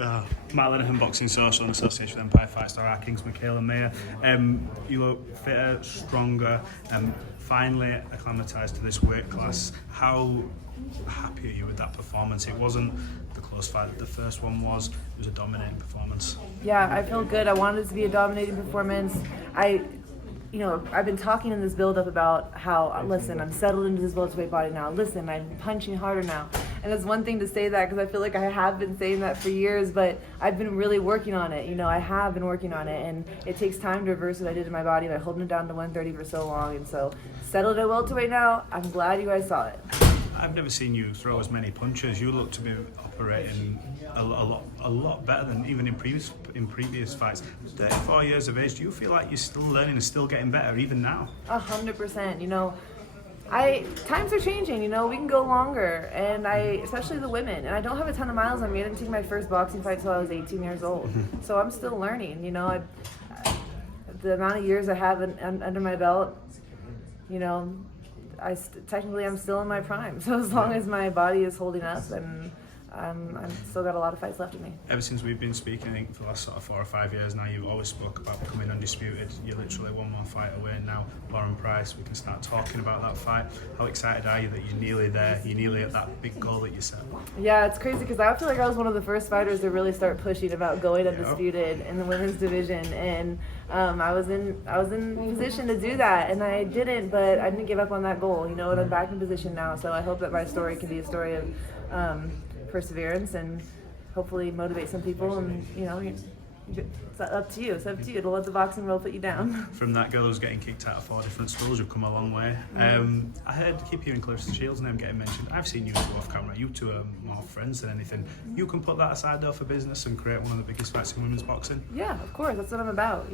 Matt Linehan, Boxing Social in association with Empire Fight Star, our King's Mikaela Mayer. You look fitter, stronger, finally acclimatised to this weight class. How happy are you with that performance? It wasn't the close fight that the first one was. It was a dominating performance. Yeah, I feel good. I wanted it to be a dominating performance. I've been talking in this build-up about how, listen, I'm settled into this welterweight body now. Listen, I'm punching harder now. And it's one thing to say that because I feel like I have been saying that for years, but I've been really working on it. I have been working on it, and it takes time to reverse what I did in my body by holding it down to 130 for so long. And so, settled at welterweight now. I'm glad you guys saw it. I've never seen you throw as many punches. You look to be operating a lot better than even in previous fights. 34 years of age, do you feel like you're still learning and still getting better even now? 100%. Times are changing. We can go longer, and especially the women. And I don't have a ton of miles on me. I didn't take my first boxing fight until I was 18 years old, so I'm still learning. The amount of years I have under my belt, technically I'm still in my prime. So as long as my body is holding up, and I'm still got a lot of fights left in me. Ever since we've been speaking, I think for the last sort of 4 or 5 years now, you've always spoke about becoming undisputed. You're literally one more fight away now. Lauren Price, we can start talking about that fight. How excited are you that you're nearly there? You're nearly at that big goal that you set? Yeah, it's crazy because I feel like I was one of the first fighters to really start pushing about going undisputed in the women's division, and I was in position to do that, and I didn't, but I didn't give up on that goal. And I'm back in position now, so I hope that my story can be a story of perseverance and hopefully motivate some people. And it's up to you. It's up to you to let the boxing world put you down. From that girl who's getting kicked out of 4 different schools, you've come a long way. I keep hearing Clarissa Shields' name getting mentioned. I've seen you two off camera. You two are more friends than anything. You can put that aside though for business and create one of the biggest fights in women's boxing. Yeah, of course. That's what I'm about.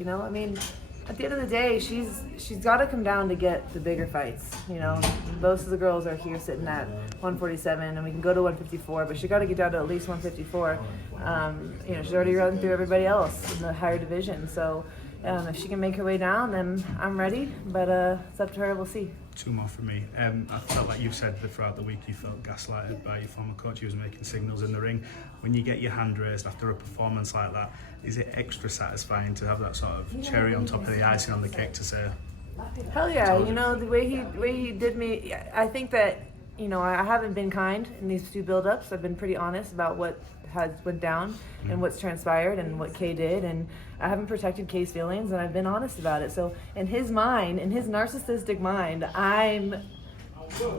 At the end of the day, she's got to come down to get the bigger fights. Most of the girls are here sitting at 147, and we can go to 154, but she got to get down to at least 154. She's already run through everybody else in the higher division, so if she can make her way down, then I'm ready. But it's up to her. We'll see. 2 more from me. I felt like you've said that throughout the week you felt gaslighted by your former coach. He was making signals in the ring. When you get your hand raised after a performance like that, is it extra satisfying to have that sort of cherry on top of the icing on the cake to say? Hell yeah! The way he did me, I think that I haven't been kind in these 2 build-ups. I've been pretty honest about what has went down and what's transpired and what Kay did, and I haven't protected Kay's feelings, and I've been honest about it. So in his mind, in his narcissistic mind, I'm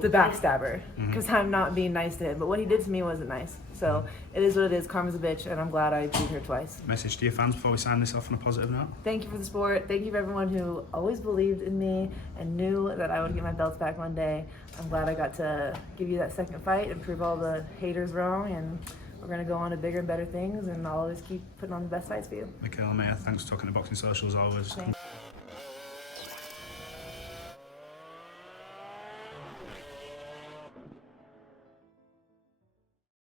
the backstabber because I'm not being nice to him. But what he did to me wasn't nice. So it is what it is. Karma's a bitch, and I'm glad I beat her twice. Message to your fans before we sign this off on a positive note? Thank you for the support. Thank you for everyone who always believed in me and knew that I would get my belts back one day. I'm glad I got to give you that second fight and prove all the haters wrong, and we're going to go on to bigger and better things, and I'll always keep putting on the best fights for you. Mikaela Mayer, thanks for talking to Boxing Social as always. Thanks.